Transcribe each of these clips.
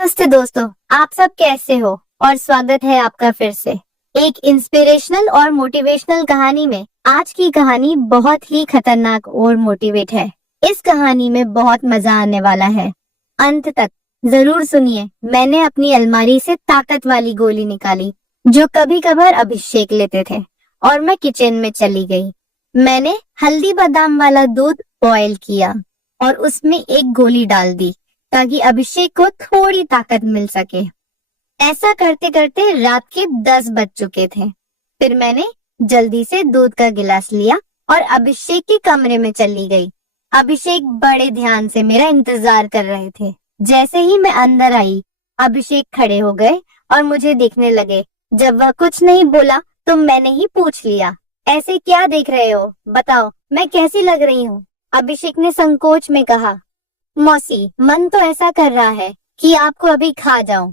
नमस्ते दोस्तों, आप सब कैसे हो और स्वागत है आपका फिर से एक इंस्पिरेशनल और मोटिवेशनल कहानी में। आज की कहानी बहुत ही खतरनाक और मोटिवेट है। इस कहानी में बहुत मजा आने वाला है, अंत तक जरूर सुनिए। मैंने अपनी अलमारी से ताकत वाली गोली निकाली जो कभी कभार अभिषेक लेते थे और मैं किचन में चली गई। मैंने हल्दी बादाम वाला दूध बॉयल किया और उसमें एक गोली डाल दी ताकि अभिषेक को थोड़ी ताकत मिल सके। ऐसा करते करते रात के 10 बज चुके थे। फिर मैंने जल्दी से दूध का गिलास लिया और अभिषेक के कमरे में चली गई। अभिषेक बड़े ध्यान से मेरा इंतजार कर रहे थे। जैसे ही मैं अंदर आई, अभिषेक खड़े हो गए और मुझे देखने लगे। जब वह कुछ नहीं बोला तो मैंने ही पूछ लिया, ऐसे क्या देख रहे हो, बताओ मैं कैसी लग रही हूँ। अभिषेक ने संकोच में कहा, मौसी, मन तो ऐसा कर रहा है कि आपको अभी खा जाऊं।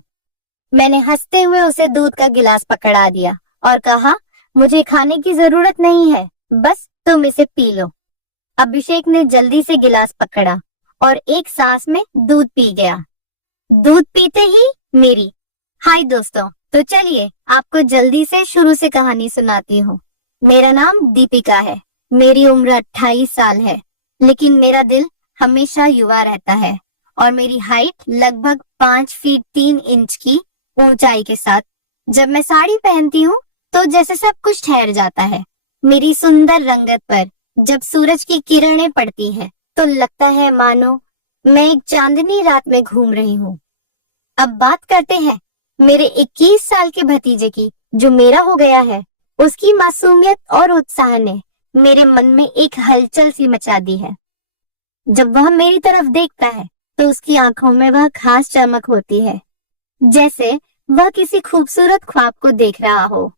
मैंने हंसते हुए उसे दूध का गिलास पकड़ा दिया और कहा, मुझे खाने की जरूरत नहीं है, बस तुम इसे पी लो। अभिषेक ने जल्दी से गिलास पकड़ा और एक सांस में दूध पी गया। दूध पीते ही मेरी हाय दोस्तों, तो चलिए आपको जल्दी से शुरू से कहानी सुनाती हूँ। मेरा नाम दीपिका है, मेरी उम्र 28 साल है, लेकिन मेरा दिल हमेशा युवा रहता है और मेरी हाइट लगभग 5 फीट 3 इंच की ऊंचाई के साथ। जब मैं साड़ी पहनती हूँ तो जैसे सब कुछ ठहर जाता है। मेरी सुंदर रंगत पर जब सूरज की किरणें पड़ती है तो लगता है मानो मैं एक चांदनी रात में घूम रही हूँ। अब बात करते हैं मेरे 21 साल के भतीजे की, जो मेरा हो गया है। उसकी मासूमियत और उत्साह ने मेरे मन में एक हलचल सी मचा दी है। जब वह मेरी तरफ देखता है तो उसकी आंखों में वह खास चमक होती है, जैसे वह किसी खूबसूरत ख्वाब को देख रहा हो।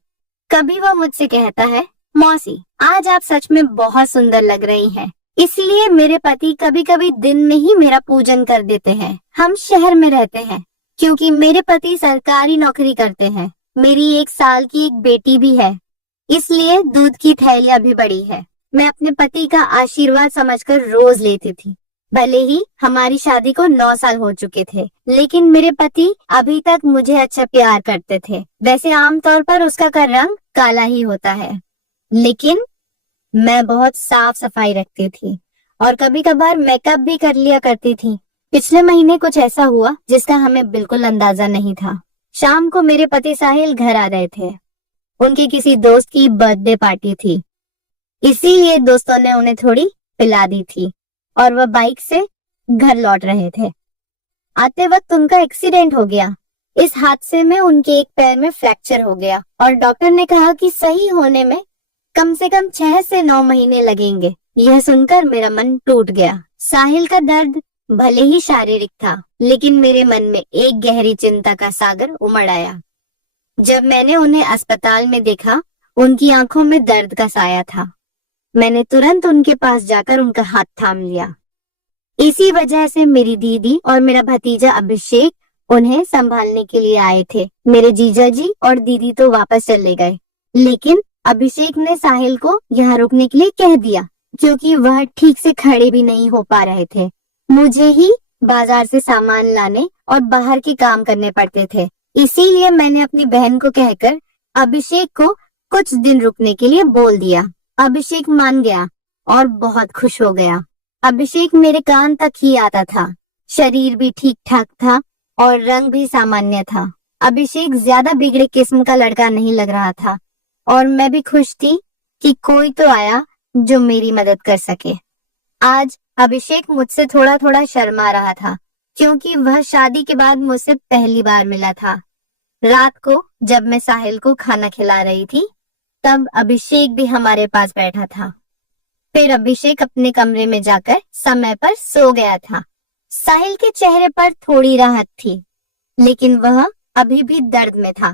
कभी वह मुझसे कहता है, मौसी, आज आप सच में बहुत सुंदर लग रही हैं। इसलिए मेरे पति कभी कभी दिन में ही मेरा पूजन कर देते हैं। हम शहर में रहते हैं क्योंकि मेरे पति सरकारी नौकरी करते हैं। मेरी 1 साल की एक बेटी भी है, इसलिए दूध की थैलियां भी बड़ी है। मैं अपने पति का आशीर्वाद समझकर रोज लेती थी। भले ही हमारी शादी को 9 साल हो चुके थे, लेकिन मेरे पति अभी तक मुझे अच्छा प्यार करते थे। वैसे आमतौर पर उसका रंग काला ही होता है, लेकिन मैं बहुत साफ सफाई रखती थी और कभी कभार मेकअप भी कर लिया करती थी। पिछले महीने कुछ ऐसा हुआ जिसका हमें बिल्कुल अंदाजा नहीं था। शाम को मेरे पति साहिल घर आ रहे थे। उनकी किसी दोस्त की बर्थडे पार्टी थी, इसीलिए दोस्तों ने उन्हें थोड़ी पिला दी थी और वह बाइक से घर लौट रहे थे। आते वक्त उनका एक्सीडेंट हो गया। इस हादसे में उनके एक पैर में फ्रैक्चर हो गया और डॉक्टर ने कहा कि सही होने में कम से कम 6 से 9 महीने लगेंगे। यह सुनकर मेरा मन टूट गया। साहिल का दर्द भले ही शारीरिक था, लेकिन मेरे मन में एक गहरी चिंता का सागर उमड़ आया। जब मैंने उन्हें अस्पताल में देखा, उनकी आंखों में दर्द का साया था। मैंने तुरंत उनके पास जाकर उनका हाथ थाम लिया। इसी वजह से मेरी दीदी और मेरा भतीजा अभिषेक उन्हें संभालने के लिए आए थे। मेरे जीजा जी और दीदी तो वापस चले गए, लेकिन अभिषेक ने साहिल को यहाँ रुकने के लिए कह दिया क्योंकि वह ठीक से खड़े भी नहीं हो पा रहे थे। मुझे ही बाजार से सामान लाने और बाहर के काम करने पड़ते थे, इसीलिए मैंने अपनी बहन को कहकर अभिषेक को कुछ दिन रुकने के लिए बोल दिया। अभिषेक मान गया और बहुत खुश हो गया। अभिषेक मेरे कान तक ही आता था, शरीर भी ठीक ठाक था और रंग भी सामान्य था। अभिषेक ज्यादा बिगड़े किस्म का लड़का नहीं लग रहा था और मैं भी खुश थी कि कोई तो आया जो मेरी मदद कर सके। आज अभिषेक मुझसे थोड़ा थोड़ा शर्मा रहा था क्योंकि वह शादी के बाद मुझसे पहली बार मिला था। रात को जब मैं साहिल को खाना खिला रही थी, तब अभिषेक भी हमारे पास बैठा था। फिर अभिषेक अपने कमरे में जाकर समय पर सो गया था। साहिल के चेहरे पर थोड़ी राहत थी, लेकिन वह अभी भी दर्द में था।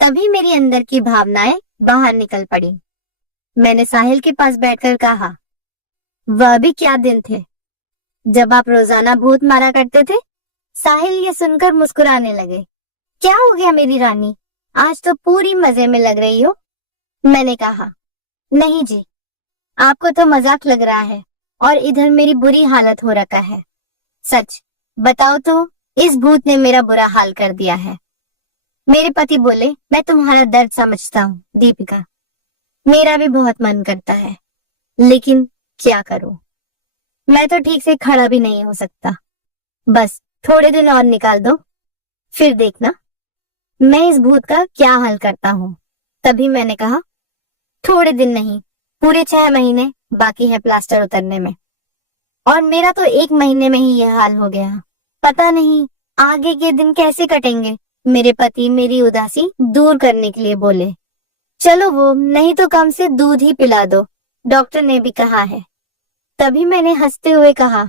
तभी मेरी अंदर की भावनाएं बाहर निकल पड़ी। मैंने साहिल के पास बैठकर कहा, वह भी क्या दिन थे जब आप रोजाना भूत मारा करते थे। साहिल ये सुनकर मुस्कुराने लगे। क्या हो गया मेरी रानी, आज तो पूरी मजे में लग रही हो। मैंने कहा, नहीं जी, आपको तो मजाक लग रहा है और इधर मेरी बुरी हालत हो रखा है। सच बताओ तो इस भूत ने मेरा बुरा हाल कर दिया है। मेरे पति बोले, मैं तुम्हारा दर्द समझता हूँ दीपिका, मेरा भी बहुत मन करता है, लेकिन क्या करूं, मैं तो ठीक से खड़ा भी नहीं हो सकता। बस थोड़े दिन और निकाल दो, फिर देखना मैं इस भूत का क्या हल करता हूँ। तभी मैंने कहा, थोड़े दिन नहीं, पूरे 6 महीने बाकी है प्लास्टर उतरने में, और मेरा तो 1 महीने में ही यह हाल हो गया। पता नहीं आगे के दिन कैसे कटेंगे। मेरे पति मेरी उदासी दूर करने के लिए बोले, चलो वो नहीं तो कम से दूध ही पिला दो, डॉक्टर ने भी कहा है। तभी मैंने हंसते हुए कहा,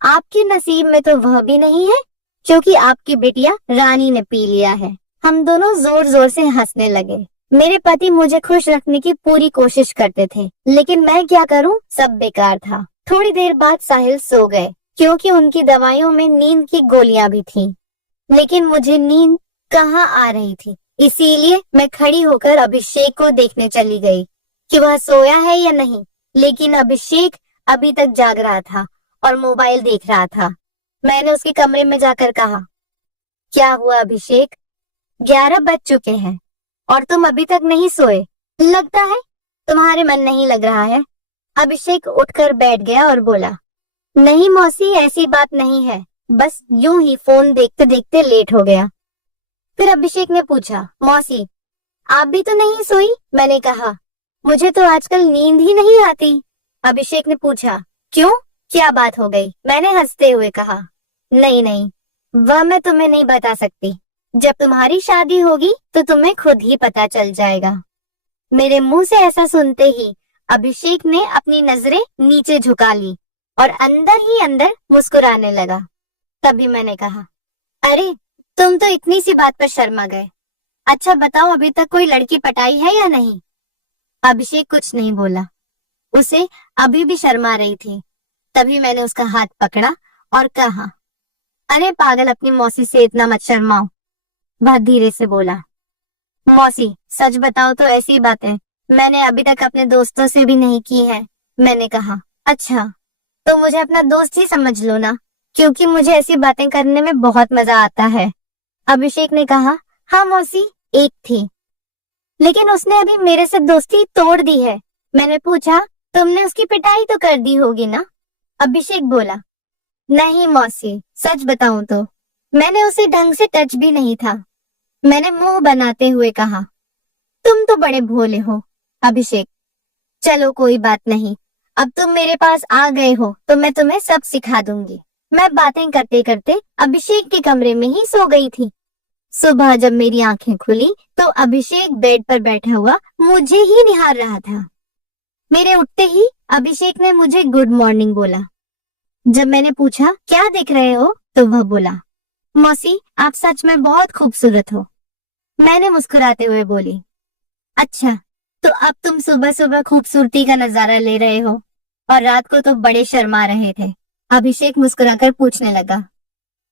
आपके नसीब में तो वह भी नहीं है, क्योंकि आपकी बिटिया रानी ने पी लिया है। हम दोनों जोर जोर से हंसने लगे। मेरे पति मुझे खुश रखने की पूरी कोशिश करते थे, लेकिन मैं क्या करूं, सब बेकार था। थोड़ी देर बाद साहिल सो गए, क्योंकि उनकी दवाइयों में नींद की गोलियां भी थीं। लेकिन मुझे नींद कहाँ आ रही थी, इसीलिए मैं खड़ी होकर अभिषेक को देखने चली गई कि वह सोया है या नहीं। लेकिन अभिषेक अभी तक जाग रहा था और मोबाइल देख रहा था। मैंने उसके कमरे में जाकर कहा, क्या हुआ अभिषेक, 11 बज चुके हैं और तुम अभी तक नहीं सोए, लगता है तुम्हारे मन नहीं लग रहा है। अभिषेक उठकर बैठ गया और बोला, नहीं मौसी, ऐसी बात नहीं है, बस यूं ही फोन देखते देखते लेट हो गया। फिर अभिषेक ने पूछा, मौसी आप भी तो नहीं सोई? मैंने कहा, मुझे तो आजकल नींद ही नहीं आती। अभिषेक ने पूछा, क्यों, क्या बात हो गई? मैंने हंसते हुए कहा, नहीं नहीं, वह मैं तुम्हें नहीं बता सकती, जब तुम्हारी शादी होगी तो तुम्हें खुद ही पता चल जाएगा। मेरे मुंह से ऐसा सुनते ही अभिषेक ने अपनी नजरें नीचे झुका ली और अंदर ही अंदर मुस्कुराने लगा। तभी मैंने कहा, अरे तुम तो इतनी सी बात पर शर्मा गए। अच्छा बताओ, अभी तक कोई लड़की पटाई है या नहीं? अभिषेक कुछ नहीं बोला, उसे अभी भी शर्मा रही थी। तभी मैंने उसका हाथ पकड़ा और कहा, अरे पागल, अपनी मौसी से इतना मत शर्माओ। वह धीरे से बोला, मौसी सच बताओ तो ऐसी बातें मैंने अभी तक अपने दोस्तों से भी नहीं की है। मैंने कहा, अच्छा तो मुझे अपना दोस्त ही समझ लो ना, क्योंकि मुझे ऐसी बातें करने में बहुत मजा आता है। अभिषेक ने कहा, हाँ मौसी, एक थी, लेकिन उसने अभी मेरे से दोस्ती तोड़ दी है। मैंने पूछा, तुमने उसकी पिटाई तो कर दी होगी ना? अभिषेक बोला, नहीं मौसी, सच बताऊं तो मैंने उसे ढंग से टच भी नहीं था। मैंने मुंह बनाते हुए कहा, तुम तो बड़े भोले हो अभिषेक। चलो कोई बात नहीं, अब तुम मेरे पास आ गए हो तो मैं तुम्हें सब सिखा दूंगी। मैं बातें करते करते अभिषेक के कमरे में ही सो गई थी। सुबह जब मेरी आंखें खुली तो अभिषेक बेड पर बैठा हुआ मुझे ही निहार रहा था। मेरे उठते ही अभिषेक ने मुझे गुड मॉर्निंग बोला। जब मैंने पूछा, क्या देख रहे हो, तो वह बोला, मौसी आप सच में बहुत खूबसूरत हो। मैंने मुस्कुराते हुए बोली, अच्छा तो अब तुम सुबह सुबह खूबसूरती का नजारा ले रहे हो और रात को तो बड़े शर्मा रहे थे। अभिषेक मुस्कुराकर पूछने लगा,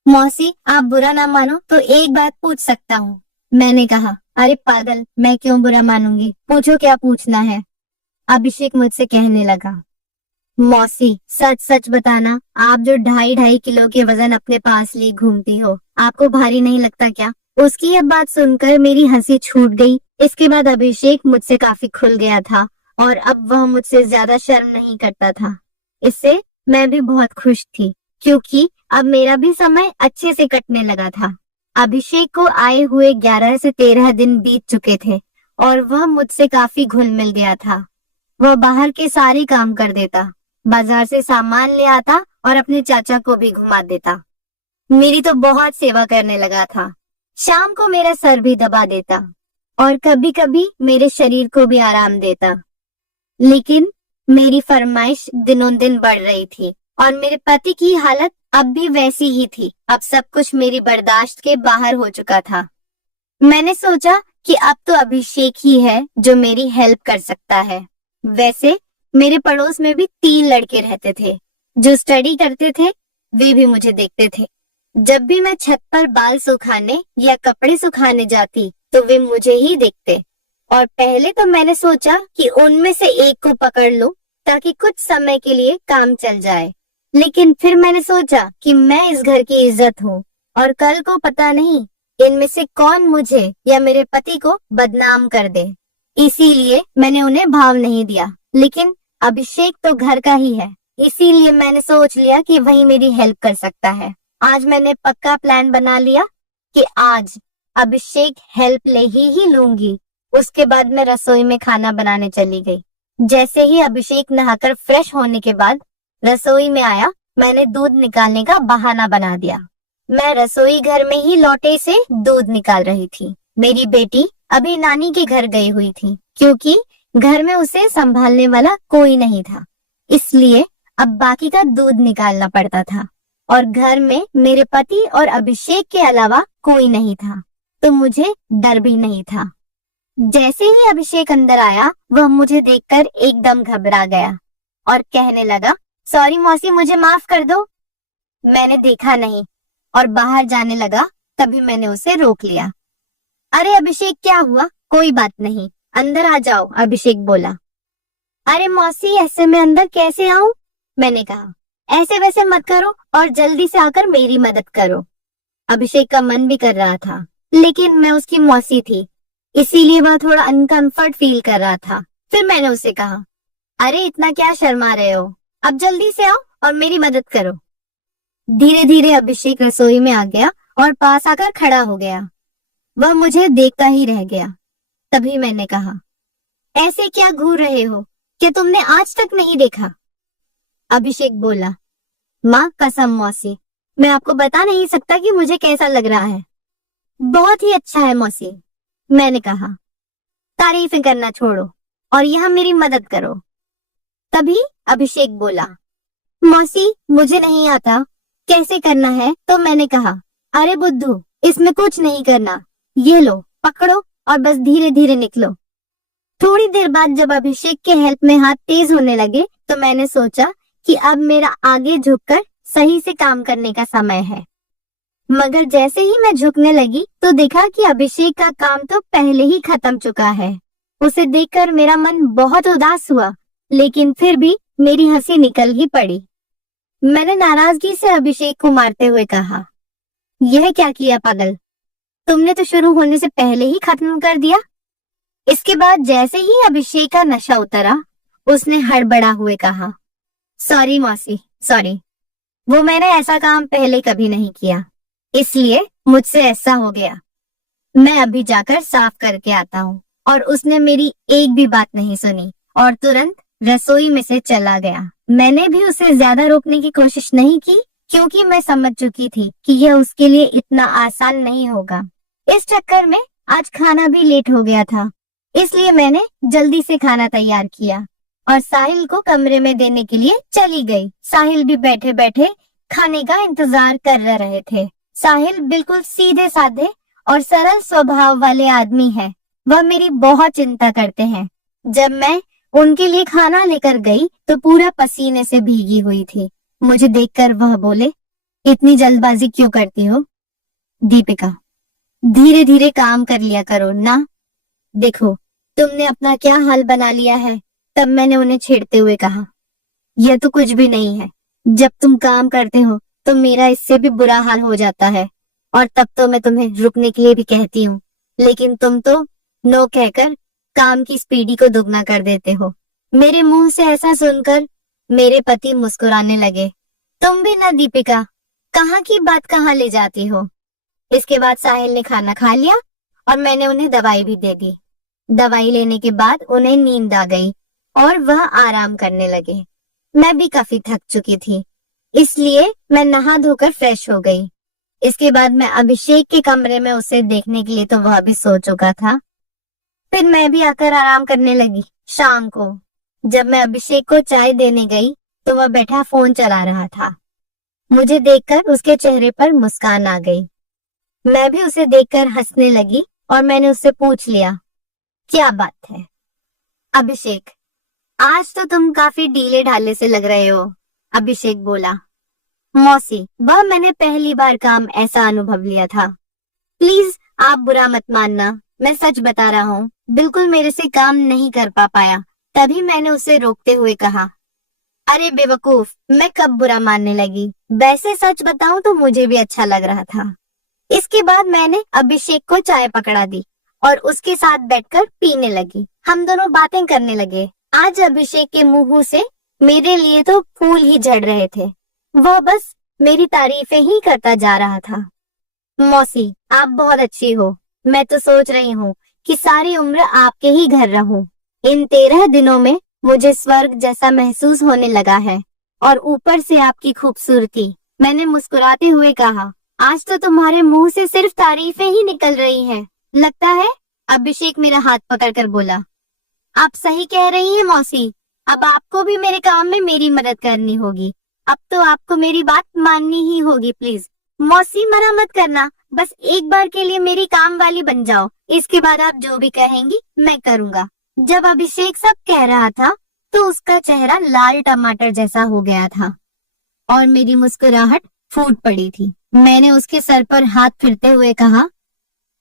मौसी आप बुरा ना मानो तो एक बात पूछ सकता हूँ? मैंने कहा, अरे पागल, मैं क्यों बुरा मानूंगी, पूछो क्या पूछना है। अभिषेक मुझसे कहने लगा, मौसी सच सच बताना, आप जो 2.5 किलो के वजन अपने पास लिए घूमती हो, आपको भारी नहीं लगता क्या? उसकी यह बात सुनकर मेरी हंसी छूट गई। इसके बाद अभिषेक मुझसे काफी खुल गया था और अब वह मुझसे ज्यादा शर्म नहीं करता था। इससे मैं भी बहुत खुश थी, क्योंकि अब मेरा भी समय अच्छे से कटने लगा था। अभिषेक को आए हुए 11 से 13 दिन बीत चुके थे और वह मुझसे काफी घुल मिल गया था। वह बाहर के सारे काम कर देता, बाजार से सामान ले आता और अपने चाचा को भी घुमा देता। मेरी तो बहुत सेवा करने लगा था। शाम को मेरा सर भी दबा देता और कभी कभी मेरे शरीर को भी आराम देता। लेकिन मेरी फरमाइश दिनों दिन बढ़ रही थी और मेरे पति की हालत अब भी वैसी ही थी। अब सब कुछ मेरी बर्दाश्त के बाहर हो चुका था। मैंने सोचा कि अब तो अभिषेक ही है जो मेरी हेल्प कर सकता है। वैसे मेरे पड़ोस में भी 3 लड़के रहते थे जो स्टडी करते थे। वे भी मुझे देखते थे। जब भी मैं छत पर बाल सुखाने या कपड़े सुखाने जाती तो वे मुझे ही देखते और पहले तो मैंने सोचा कि उनमें से एक को पकड़ लूं ताकि कुछ समय के लिए काम चल जाए। लेकिन फिर मैंने सोचा कि मैं इस घर की इज्जत हूँ और कल को पता नहीं इनमें से कौन मुझे या मेरे पति को बदनाम कर दे। इसीलिए मैंने उन्हें भाव नहीं दिया। लेकिन अभिषेक तो घर का ही है, इसीलिए मैंने सोच लिया कि वही मेरी हेल्प कर सकता है। आज मैंने पक्का प्लान बना लिया कि आज अभिषेक हेल्प ले ही लूंगी। उसके बाद मैं रसोई में खाना बनाने चली गई। जैसे ही अभिषेक नहाकर फ्रेश होने के बाद रसोई में आया, मैंने दूध निकालने का बहाना बना दिया। मैं रसोई घर में ही लोटे से दूध निकाल रही थी। मेरी बेटी अभी नानी के घर गई हुई थी, क्योंकि घर में उसे संभालने वाला कोई नहीं था, इसलिए अब बाकी का दूध निकालना पड़ता था। और घर में मेरे पति और अभिषेक के अलावा कोई नहीं था, तो मुझे डर भी नहीं था। जैसे ही अभिषेक अंदर आया, वह मुझे देखकर एकदम घबरा गया और कहने लगा, सॉरी मौसी, मुझे माफ कर दो। मैंने देखा नहीं और बाहर जाने लगा। तभी मैंने उसे रोक लिया। अरे अभिषेक, क्या हुआ? कोई बात नहीं, अंदर आ जाओ, अभिषेक बोला। अरे मौसी, ऐसे में अंदर कैसे आऊं? मैंने कहा। ऐसे वैसे मत करो और जल्दी से आकर मेरी मदद करो। अभिषेक का मन भी कर रहा था, लेकिन मैं उसकी मौसी थी, इसीलिए वह थोड़ा अनकंफर्ट फील कर रहा था। फिर मैंने उसे कहा, अरे इतना क्या शर्मा रहे हो, अब जल्दी से आओ और मेरी मदद करो। धीरे धीरे अभिषेक रसोई में आ गया और पास आकर खड़ा हो गया। वह मुझे देखता ही रह गया। तभी मैंने कहा, ऐसे क्या घूर रहे हो, क्या तुमने आज तक नहीं देखा? अभिषेक बोला, माँ कसम मौसी, मैं आपको बता नहीं सकता कि मुझे कैसा लग रहा है। बहुत ही अच्छा है मौसी, मैंने कहा। तारीफें करना छोड़ो और यहाँ मेरी मदद करो। तभी अभिषेक बोला, मौसी मुझे नहीं आता, कैसे करना है? तो मैंने कहा, अरे बुद्धू, इसमें कुछ नहीं करना, ये लो पकड़ो और बस धीरे धीरे निकलो। थोड़ी देर बाद जब अभिषेक के हेल्प में हाथ तेज होने लगे, तो मैंने सोचा कि अब मेरा आगे झुककर सही से काम करने का समय है। मगर जैसे ही मैं झुकने लगी तो देखा कि अभिषेक का काम तो पहले ही खत्म चुका है। उसे देखकर मेरा मन बहुत उदास हुआ, लेकिन फिर भी मेरी हंसी निकल ही पड़ी। मैंने नाराजगी से अभिषेक को मारते हुए कहा, यह क्या किया पागल, तुमने तो शुरू होने से पहले ही खत्म कर दिया। इसके बाद जैसे ही अभिषेक का नशा उतरा, उसने हड़बड़ा हुए कहा, सॉरी मौसी, सॉरी, वो मैंने ऐसा काम पहले कभी नहीं किया, इसलिए मुझसे ऐसा हो गया। मैं अभी जाकर साफ करके आता हूँ। और उसने मेरी एक भी बात नहीं सुनी और तुरंत रसोई में से चला गया। मैंने भी उसे ज्यादा रोकने की कोशिश नहीं की, क्योंकि मैं समझ चुकी थी कि यह उसके लिए इतना आसान नहीं होगा। इस चक्कर में आज खाना भी लेट हो गया था, इसलिए मैंने जल्दी से खाना तैयार किया और साहिल को कमरे में देने के लिए चली गई। साहिल भी बैठे बैठे खाने का इंतजार कर रहे थे। साहिल बिल्कुल सीधे साधे और सरल स्वभाव वाले आदमी है। वह मेरी बहुत चिंता करते हैं। जब मैं उनके लिए खाना लेकर गई तो पूरा पसीने से भीगी हुई थी। मुझे देखकर वह बोले, इतनी जल्दबाजी क्यों करती हो? दीपिका, धीरे धीरे काम कर लिया करो ना। देखो तुमने अपना क्या हाल बना लिया है। तब मैंने उन्हें छेड़ते हुए कहा, यह तो कुछ भी नहीं है। जब तुम काम करते हो तो मेरा इससे भी बुरा हाल हो जाता है, और तब तो मैं तुम्हें रुकने के लिए भी कहती हूँ, लेकिन तुम तो नो कहकर काम की स्पीडी को दुगना कर देते हो। मेरे मुंह से ऐसा सुनकर मेरे पति मुस्कुराने लगे। तुम भी ना दीपिका, कहाँ की बात कहाँ ले जाती हो। इसके बाद साहिल ने खाना खा लिया और मैंने उन्हें दवाई भी दे दी। दवाई लेने के बाद उन्हें नींद आ गई और वह आराम करने लगे। मैं भी काफी थक चुकी थी, इसलिए मैं नहा धोकर फ्रेश हो गई। इसके बाद मैं अभिषेक के कमरे में उसे देखने के लिए तो वह भी सो चुका था। फिर मैं भी आकर आराम करने लगी। शाम को जब मैं अभिषेक को चाय देने गई तो वह बैठा फोन चला रहा था। मुझे देखकर उसके चेहरे पर मुस्कान आ गई। मैं भी उसे देखकर हंसने लगी और मैंने उससे पूछ लिया, क्या बात है? अभिषेक, आज तो तुम काफी ढीले ढाले से लग रहे हो। अभिषेक बोला, मौसी, वह मैंने पहली बार काम ऐसा अनुभव लिया था। प्लीज आप बुरा मत मानना, मैं सच बता रहा हूँ, बिल्कुल मेरे से काम नहीं कर पाया। तभी मैंने उसे रोकते हुए कहा, अरे बेवकूफ, मैं कब बुरा मानने लगी? वैसे सच बताऊं तो मुझे भी अच्छा लग रहा था। इसके बाद मैंने अभिषेक को चाय पकड़ा दी और उसके साथ बैठकर पीने लगी। हम दोनों बातें करने लगे। आज अभिषेक के मुंह से मेरे लिए तो फूल ही झड़ रहे थे। वह बस मेरी तारीफें ही करता जा रहा था। मौसी, आप बहुत अच्छी हो। मैं तो सोच रही हूँ कि सारी उम्र आपके ही घर रहूं। इन 13 दिनों में मुझे स्वर्ग जैसा महसूस होने लगा है। और ऊपर से आपकी खूबसूरती। मैंने मुस्कुराते हुए कहा, आज तो तुम्हारे मुंह से सिर्फ तारीफें ही निकल रही हैं। लगता है। अभिषेक मेरा हाथ पकड़कर बोला, आप सही कह रही हैं मौसी। अब आपको भी मेरे काम में मेरी मदद करनी होगी। अब तो आपको मेरी बात माननी ही होगी। प्लीज मौसी, मना मत करना। बस एक बार के लिए मेरी काम वाली बन जाओ। इसके बाद आप जो भी कहेंगी मैं करूँगा। जब अभिषेक सब कह रहा था तो उसका चेहरा लाल टमाटर जैसा हो गया था और मेरी मुस्कुराहट फूट पड़ी थी। मैंने उसके सर पर हाथ फिरते हुए कहा,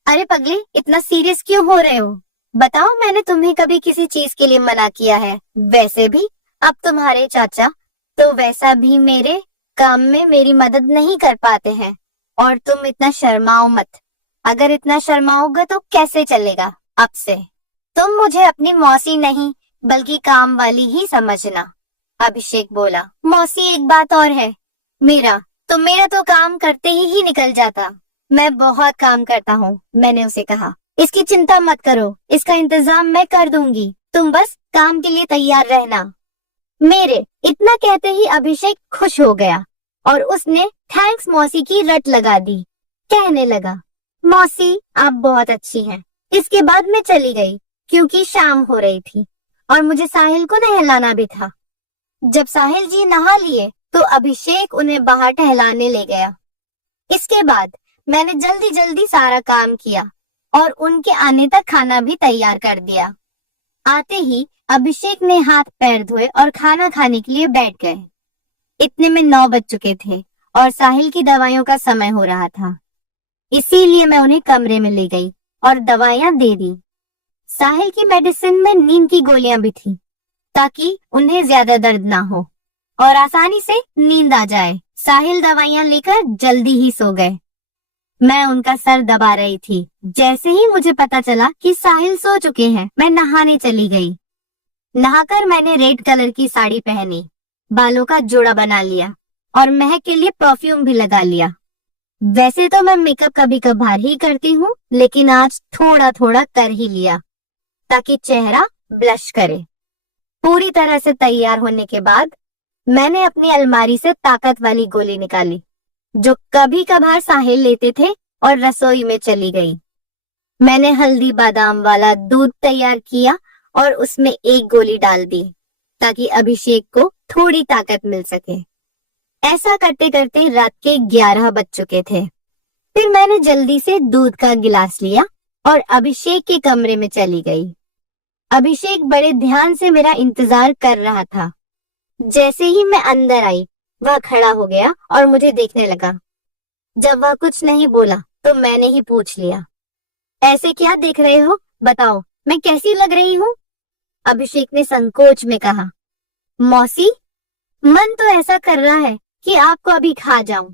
अरे पगले, इतना सीरियस क्यों हो रहे हो? बताओ, मैंने तुम्हें कभी किसी चीज के लिए मना किया है? वैसे भी अब तुम्हारे चाचा तो वैसा भी मेरे काम में मेरी मदद नहीं कर पाते हैं। और तुम इतना शर्माओ मत। अगर इतना शर्माओगे तो कैसे चलेगा? अब से तुम मुझे अपनी मौसी नहीं बल्कि काम वाली ही समझना। अभिषेक बोला, मौसी एक बात और है। मेरा तो काम करते ही निकल जाता। मैं बहुत काम करता हूँ। मैंने उसे कहा, इसकी चिंता मत करो, इसका इंतजाम मैं कर दूंगी। तुम बस काम के लिए तैयार रहना। मेरे इतना कहते ही अभिषेक खुश हो गया और उसने थैंक्स मौसी की रट लगा दी। कहने लगा, मौसी आप बहुत अच्छी हैं। इसके बाद मैं चली गई क्योंकि शाम हो रही थी और मुझे साहिल को नहलाना भी था। जब साहिल जी नहा लिए तो अभिषेक उन्हें बाहर टहलाने ले गया। इसके बाद मैंने जल्दी जल्दी सारा काम किया और उनके आने तक खाना भी तैयार कर दिया। आते ही अभिषेक ने हाथ पैर धोए और खाना खाने के लिए बैठ गए। इतने में 9 बज चुके थे और साहिल की दवाइयों का समय हो रहा था। इसीलिए मैं उन्हें कमरे में ले गई और दवाइयां दे दी। साहिल की मेडिसिन में नींद की गोलियां भी थी ताकि उन्हें ज्यादा दर्द ना हो और आसानी से नींद आ जाए। साहिल दवाइयां लेकर जल्दी ही सो गए। मैं उनका सर दबा रही थी। जैसे ही मुझे पता चला कि साहिल सो चुके हैं, मैं नहाने चली गई। नहाकर मैंने रेड कलर की साड़ी पहनी, बालों का जोड़ा बना लिया और महक के लिए परफ्यूम भी लगा लिया। वैसे तो मैं मेकअप कभी कभार ही करती हूँ, लेकिन आज थोड़ा थोड़ा कर ही लिया ताकि चेहरा ब्लश करे। पूरी तरह से तैयार होने के बाद मैंने अपनी अलमारी से ताकत वाली गोली निकाली जो कभी कभार साहिल लेते थे और रसोई में चली गई। मैंने हल्दी बादाम वाला दूध तैयार किया और उसमें एक गोली डाल दी ताकि अभिषेक को थोड़ी ताकत मिल सके। ऐसा करते करते रात के 11 बज चुके थे। फिर मैंने जल्दी से दूध का गिलास लिया और अभिषेक के कमरे में चली गई। अभिषेक बड़े ध्यान से मेरा इंतजार कर रहा था। जैसे ही मैं अंदर आई, वह खड़ा हो गया और मुझे देखने लगा। जब वह कुछ नहीं बोला तो मैंने ही पूछ लिया, ऐसे क्या देख रहे हो? बताओ, मैं कैसी लग रही हूँ? अभिषेक ने संकोच में कहा, मौसी, मन तो ऐसा कर रहा है कि आपको अभी खा जाऊं।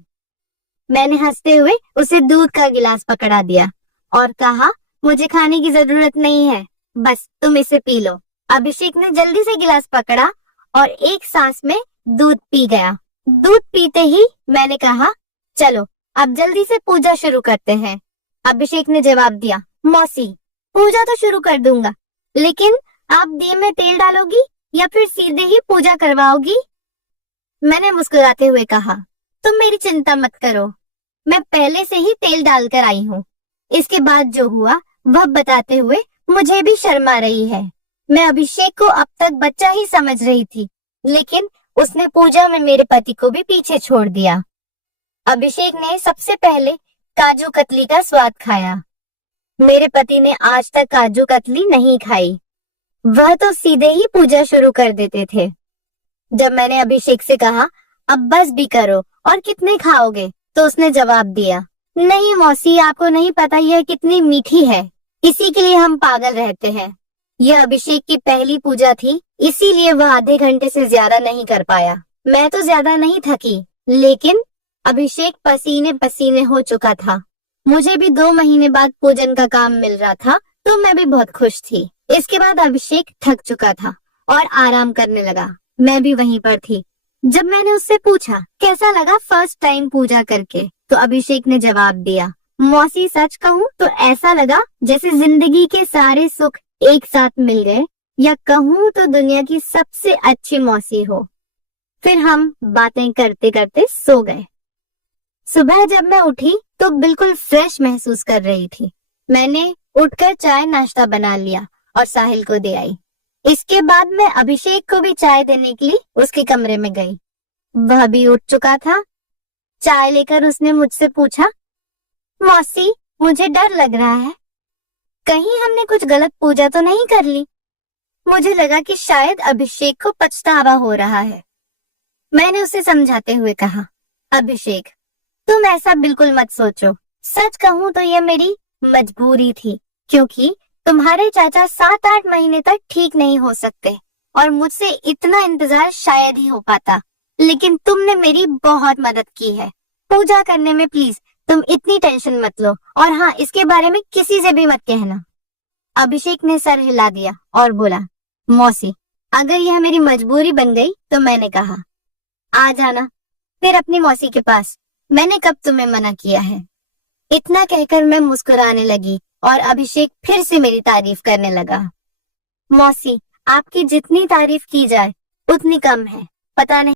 मैंने हंसते हुए उसे दूध का गिलास पकड़ा दिया और कहा, मुझे खाने की जरूरत नहीं है, बस तुम इसे पी लो। अभिषेक ने जल्दी से गिलास पकड़ा और एक सांस में दूध पी गया। दूध पीते ही मैंने कहा, चलो अब जल्दी से पूजा शुरू करते हैं। अभिषेक ने जवाब दिया, मौसी, पूजा तो शुरू कर दूंगा, लेकिन आप दिए में तेल डालोगी या फिर सीधे ही पूजा करवाओगी? मैंने मुस्कुराते हुए कहा, तुम मेरी चिंता मत करो, मैं पहले से ही तेल डालकर आई हूँ। इसके बाद जो हुआ वह बताते हुए मुझे भी शर्मा रही है। मैं अभिषेक को अब तक बच्चा ही समझ रही थी, लेकिन उसने पूजा में मेरे पति को भी पीछे छोड़ दिया। अभिषेक ने सबसे पहले काजू कतली का स्वाद खाया। मेरे पति ने आज तक काजू कतली नहीं खाई, वह तो सीधे ही पूजा शुरू कर देते थे। जब मैंने अभिषेक से कहा, अब बस भी करो और कितने खाओगे, तो उसने जवाब दिया, नहीं मौसी, आपको नहीं पता यह कितनी मीठी है, इसी के लिए हम पागल रहते हैं। यह अभिषेक की पहली पूजा थी, इसीलिए वह आधे घंटे से ज्यादा नहीं कर पाया। मैं तो ज्यादा नहीं थकी, लेकिन अभिषेक पसीने पसीने हो चुका था। मुझे भी 2 महीने बाद पूजन का काम मिल रहा था, तो मैं भी बहुत खुश थी। इसके बाद अभिषेक थक चुका था और आराम करने लगा। मैं भी वहीं पर थी। जब मैंने उससे पूछा कैसा लगा फर्स्ट टाइम पूजा करके, तो अभिषेक ने जवाब दिया, मौसी सच कहूँ तो ऐसा लगा जैसे जिंदगी के सारे सुख एक साथ मिल गए, या कहूँ तो दुनिया की सबसे अच्छी मौसी हो। फिर हम बातें करते करते सो गए। सुबह जब मैं उठी तो बिल्कुल फ्रेश महसूस कर रही थी। मैंने उठकर चाय नाश्ता बना लिया और साहिल को दे आई। इसके बाद मैं अभिषेक को भी चाय देने के लिए उसके कमरे में गई। वह भी उठ चुका था। चाय लेकर उसने मुझसे पूछा, मौसी मुझे डर लग रहा है, कहीं हमने कुछ गलत पूजा तो नहीं कर ली। मुझे लगा कि शायद अभिषेक को पछतावा हो रहा है। मैंने उसे समझाते हुए कहा, अभिषेक तुम ऐसा बिल्कुल मत सोचो। सच कहूँ तो ये मेरी मजबूरी थी, क्योंकि तुम्हारे चाचा 7-8 महीने तक ठीक नहीं हो सकते और मुझसे इतना इंतजार शायद ही हो पाता। लेकिन तुमने मेरी बहुत मदद की है। पूजा करने में प्लीज तुम इतनी टेंशन मत लो, और हाँ, इसके बारे में किसी से भी मत कहना। अभिषेक ने सर हिला दिया और बोला, मौसी अगर यह मेरी मजबूरी बन गई तो मैंने कहा, आ जाना फिर अपनी मौसी के पास, मैंने कब तुम्हें मना किया है। इतना कहकर मैं मुस्कुराने लगी और अभिषेक फिर से मेरी तारीफ करने लगा। मौसी आपकी जितनी तारीफ की जाए उतनी कम है, पता नहीं